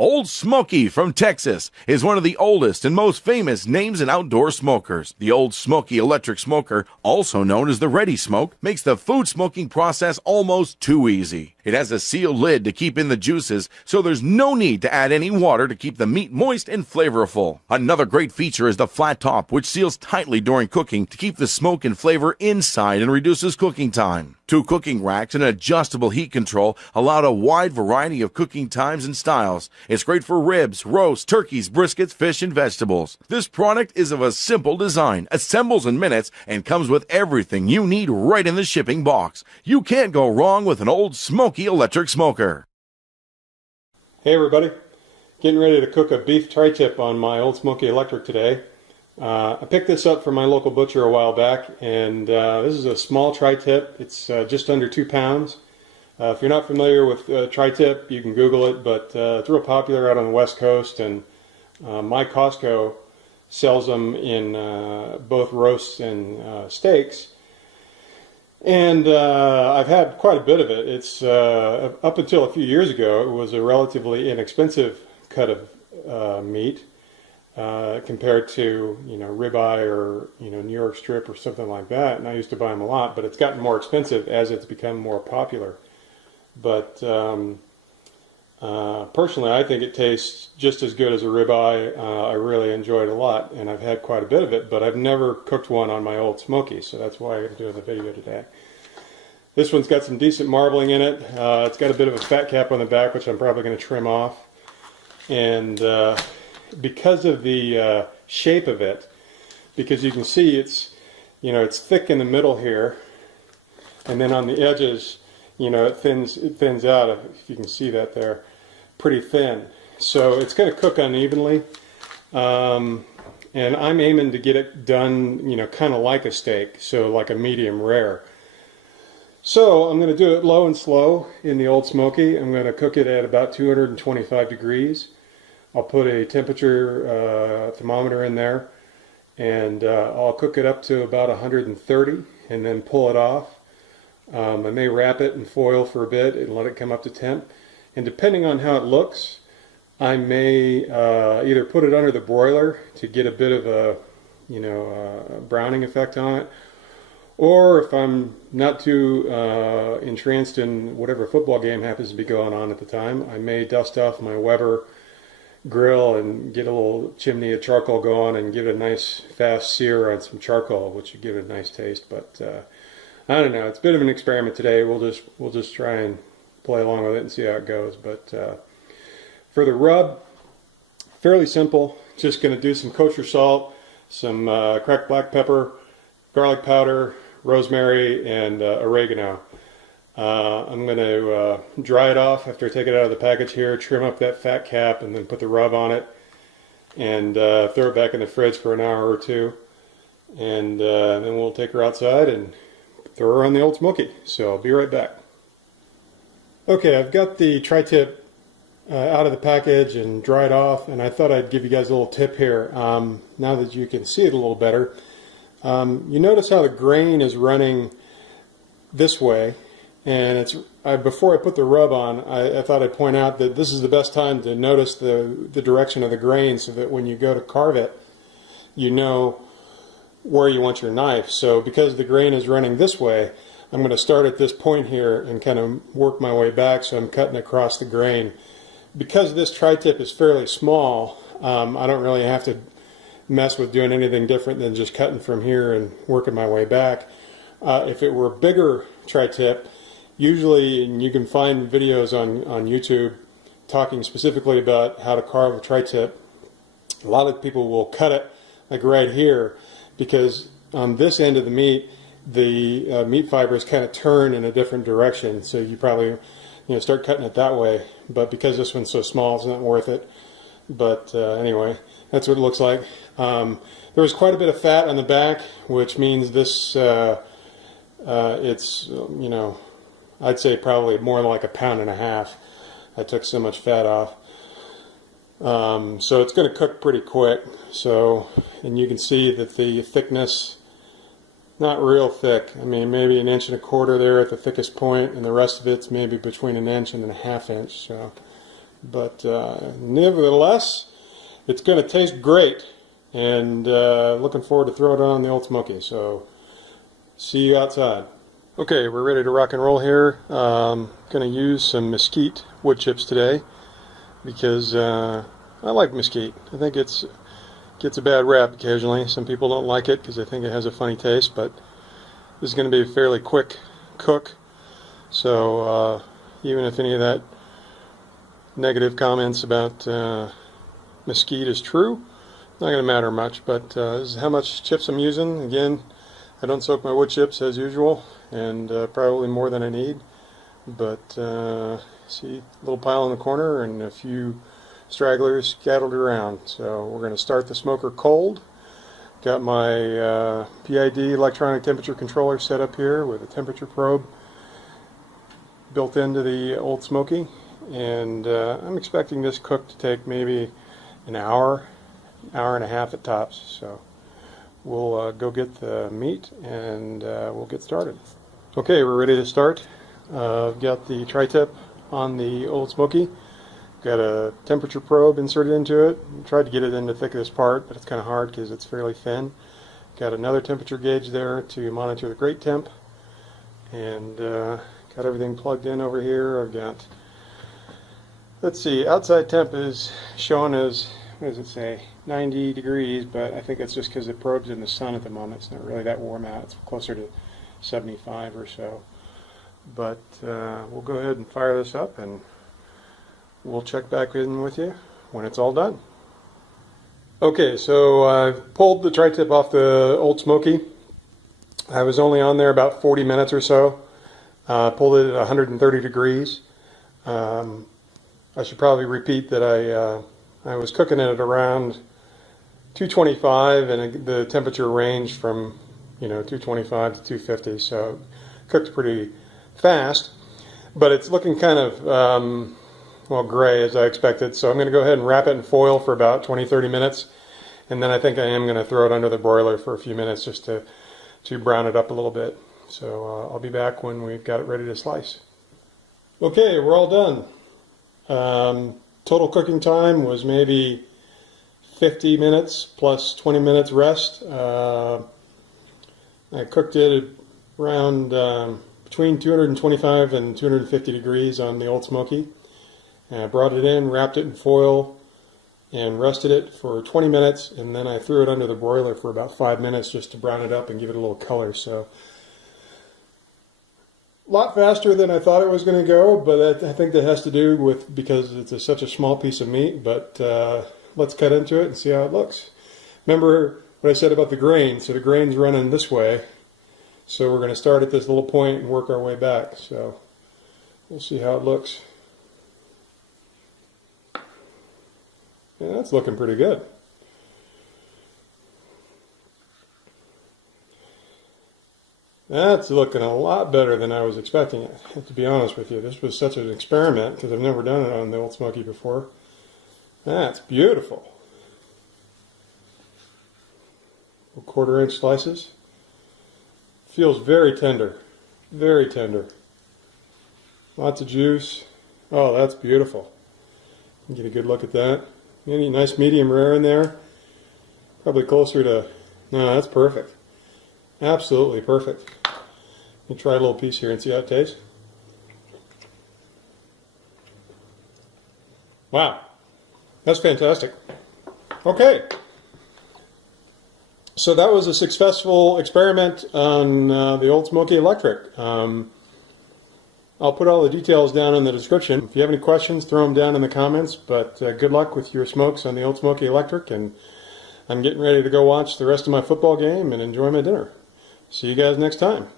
Old Smokey from Texas is one of the oldest and most famous names in outdoor smokers. The Old Smokey electric smoker, also known as the Ready Smoke, makes the food smoking process almost too easy. It has a sealed lid to keep in the juices, so there's no need to add any water to keep the meat moist and flavorful. Another great feature is the flat top, which seals tightly during cooking to keep the smoke and flavor inside and reduces cooking time. 2 cooking racks and adjustable heat control allow a wide variety of cooking times and styles. It's great for ribs, roasts, turkeys, briskets, fish, and vegetables. This product is of a simple design, assembles in minutes, and comes with everything you need right in the shipping box. You can't go wrong with an Old Smokey electric smoker. Hey everybody, getting ready to cook a beef tri-tip on my Old Smokey electric today. I picked this up from my local butcher a while back, and this is a small tri-tip. It's just under 2 pounds. If you're not familiar with tri-tip, you can Google it, but it's real popular out on the West Coast, and my Costco sells them in both roasts and steaks. And I've had quite a bit of it. It's up until a few years ago, it was a relatively inexpensive cut of meat. Compared to, ribeye or, New York strip or something like that. And I used to buy them a lot, but it's gotten more expensive as it's become more popular. But personally, I think it tastes just as good as a ribeye. I really enjoy it a lot, and I've had quite a bit of it, but I've never cooked one on my Old Smokey, so that's why I'm doing the video today. This one's got some decent marbling in it. It's got a bit of a fat cap on the back, which I'm probably going to trim off. And because of the shape of it, because you can see it's thick in the middle here, and then on the edges, it thins out, if you can see that there, pretty thin. So it's going to cook unevenly, and I'm aiming to get it done, kind of like a steak, so like a medium rare. So I'm going to do it low and slow in the Old Smokey. I'm going to cook it at about 225 degrees. I'll put a temperature thermometer in there, and I'll cook it up to about 130 and then pull it off. I may wrap it in foil for a bit and let it come up to temp. And depending on how it looks, I may either put it under the broiler to get a bit of a browning effect on it, or if I'm not too entranced in whatever football game happens to be going on at the time, I may dust off my Weber grill and get a little chimney of charcoal going and give it a nice fast sear on some charcoal, which would give it a nice taste. But I don't know, it's a bit of an experiment today. We'll just try and play along with it and see how it goes. But for the rub, fairly simple. Just going to do some kosher salt, some cracked black pepper, garlic powder, rosemary, and oregano. I'm going to dry it off after I take it out of the package here, trim up that fat cap, and then put the rub on it, and throw it back in the fridge for an hour or two. And then we'll take her outside and throw her on the Old Smokey. So I'll be right back. Okay, I've got the tri-tip out of the package and dried off, and I thought I'd give you guys a little tip here. Now that you can see it a little better, you notice how the grain is running this way. And before I put the rub on, I thought I'd point out that this is the best time to notice the direction of the grain, so that when you go to carve it, you know where you want your knife. So because the grain is running this way, I'm going to start at this point here and kind of work my way back, so I'm cutting across the grain. Because this tri-tip is fairly small, I don't really have to mess with doing anything different than just cutting from here and working my way back. If it were a bigger tri-tip, usually, and you can find videos on YouTube talking specifically about how to carve a tri-tip, a lot of people will cut it like right here, because on this end of the meat, the meat fibers kind of turn in a different direction. So you probably start cutting it that way. But because this one's so small, it's not worth it. But anyway, that's what it looks like. There was quite a bit of fat on the back, which means this it's I'd say probably more like 1.5 pounds. I took so much fat off. So it's going to cook pretty quick. And you can see that the thickness, not real thick. I mean, maybe 1.25 inches there at the thickest point, and the rest of it's maybe between 1 inch and 1/2 inch. So But nevertheless, it's going to taste great, and looking forward to throwing it on the Old Smoky. So see you outside. Okay, we're ready to rock and roll here. Going to use some mesquite wood chips today because I like mesquite. I think it gets a bad rap occasionally. Some people don't like it because they think it has a funny taste, but this is going to be a fairly quick cook. So even if any of that negative comments about mesquite is true, not going to matter much. But this is how much chips I'm using. Again, I don't soak my wood chips as usual, and probably more than I need. But see, a little pile in the corner and a few stragglers scattered around. So we're going to start the smoker cold. Got my PID electronic temperature controller set up here with a temperature probe built into the Old Smoky, and I'm expecting this cook to take maybe an hour and a half at tops. So we'll go get the meat and we'll get started. Okay, we're ready to start. I've got the tri-tip on the Old Smoky. Got a temperature probe inserted into it. Tried to get it in the thick of this part, but it's kind of hard because it's fairly thin. Got another temperature gauge there to monitor the grate temp, and got everything plugged in over here. I've got, let's see, outside temp is showing as, what does it say, 90 degrees, but I think it's just because the probe's in the sun at the moment. It's not really that warm out. It's closer to 75 or so. But we'll go ahead and fire this up, and we'll check back in with you when it's all done. Okay, so I pulled the tri-tip off the Old Smoky. I was only on there about 40 minutes or so. Pulled it at 130 degrees. I should probably repeat that I was cooking it at around 225, and the temperature ranged from 225 to 250, so it cooked pretty fast. But it's looking kind of well, gray as I expected, so I'm going to go ahead and wrap it in foil for about 20-30 minutes, and then I think I am going to throw it under the broiler for a few minutes just to brown it up a little bit. So I'll be back when we've got it ready to slice. Okay, we're all done. Total cooking time was maybe 50 minutes plus 20 minutes rest. I cooked it around between 225 and 250 degrees on the Old Smoky. And I brought it in, wrapped it in foil, and rested it for 20 minutes, and then I threw it under the broiler for about 5 minutes just to brown it up and give it a little color. So a lot faster than I thought it was going to go, but I think that has to do with because it's such a small piece of meat. But let's cut into it and see how it looks. Remember what I said about the grain? So the grain's running this way. So we're going to start at this little point and work our way back. So we'll see how it looks. Yeah, that's looking pretty good. That's looking a lot better than I was expecting it, to be honest with you. This was such an experiment because I've never done it on the Old Smoky before. That's beautiful. 1/4 inch slices. Feels very tender. Very tender. Lots of juice. Oh, that's beautiful. Get a good look at that. Any nice medium rare in there. Probably closer to, no, that's perfect. Absolutely perfect. Let me try a little piece here and see how it tastes. Wow, that's fantastic. Okay, so that was a successful experiment on the Old Smoky Electric. I'll put all the details down in the description. If you have any questions, throw them down in the comments, but good luck with your smokes on the Old Smoky Electric, and I'm getting ready to go watch the rest of my football game and enjoy my dinner. See you guys next time.